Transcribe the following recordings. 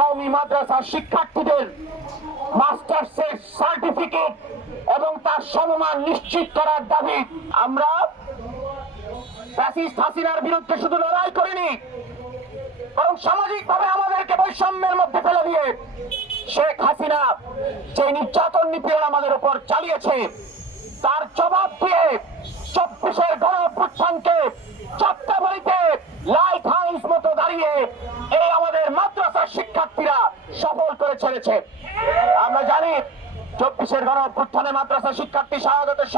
কওমি মাদ্রাসার শিক্ষার্থীদের মাস্টার্সের সার্টিফিকেট এবং তার সমমান নিশ্চিত করার দাবি। আমরা ফ্যাসিস্ট হাসিনার বিরুদ্ধে শুধু লড়াই করিনি, বরং সামাজিকভাবে আমাদেরকে বৈষম্যের মধ্যে ফেলে দিয়ে শেখ হাসিনা যে নির্যাতন নিপীড়ন আমাদের উপর চালিয়েছে তার জবাব দিয়ে 24-এর গণঅভ্যুত্থানকে যাত্রাবাড়িতে লাইট হাউস মতো দাঁড়িয়ে এই আমাদের মাদ্রাসার শিক্ষার্থীরা সফল করে ছেড়েছে। আমরা জানি 24-এর গণঅভ্যুত্থানে মাদ্রাসা শিক্ষার্থী শাহাদাতের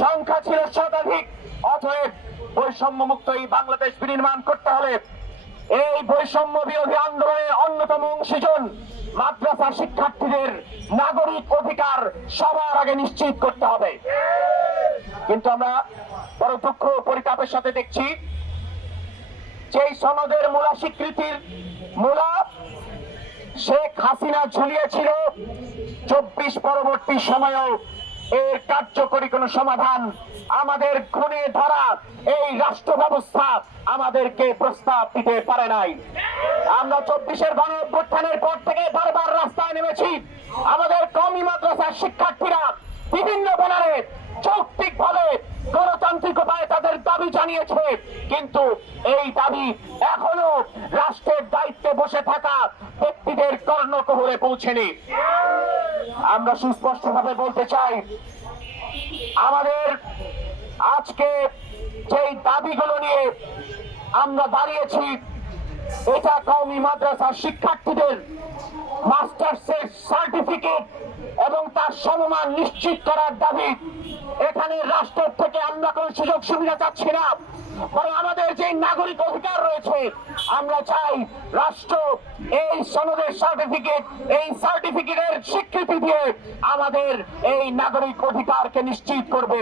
সংখ্যা ছিল শতাধিক। অতএব বৈষম্য মুক্ত এই বাংলাদেশ বিনির্মাণ করতে হলে এই বৈষম্য বিরোধী আন্দোলনের অন্যতম অংশীজন মাদ্রাসা শিক্ষার্থীদের নাগরিক অধিকার সবার আগে নিশ্চিত করতে হবে। কিন্তু আমরা বড় দুঃখ পরিতাপের সাথে দেখছি যে সনদের মূলা স্বীকৃতির মূলা শেখ হাসিনা ঝুলিয়েছিল 24 পরবর্তী সময়েও এর কার্যকরী কোন সমাধান আমাদের খুনে ধরা এই রাষ্ট্র ব্যবস্থা আমাদেরকে প্রস্তাব দিতে পারে নাই। আমরা 24-এর গণঅভ্যুত্থানের পর থেকে বারবার রাস্তায় নেমেছি। আমাদের কওমি মাদ্রাসার শিক্ষার্থীরা বিভিন্ন ব্যানারে যৌক্তিকভাবে গণতান্ত্রিক উপায়ে তাদের দাবি জানিয়েছে, কিন্তু এই দাবি এখনো রাষ্ট্রের দায়িত্বে বসে থাকা ব্যক্তিদের কর্ণকুহরে পৌঁছেনি। আমরা সুস্পষ্টভাবে বলতে চাই, আমাদের আজকে যেই দাবিগুলো নিয়ে আমরা দাঁড়িয়েছি এটা কওমি মাদ্রাসার শিক্ষার্থীদের মাস্টার্সের সার্টিফিকেট এবং তার সমমান নিশ্চিত করার দাবি। এখানে রাষ্ট্রের থেকে আমরা কোন সুযোগ সুবিধা চাচ্ছি না, বরং আমাদের যে নাগরিক অধিকার রয়েছে আমরা চাই রাষ্ট্র এই সনদের এই সার্টিফিকেটের স্বীকৃতি দিয়ে আমাদের এই নাগরিক অধিকারকে নিশ্চিত করবে।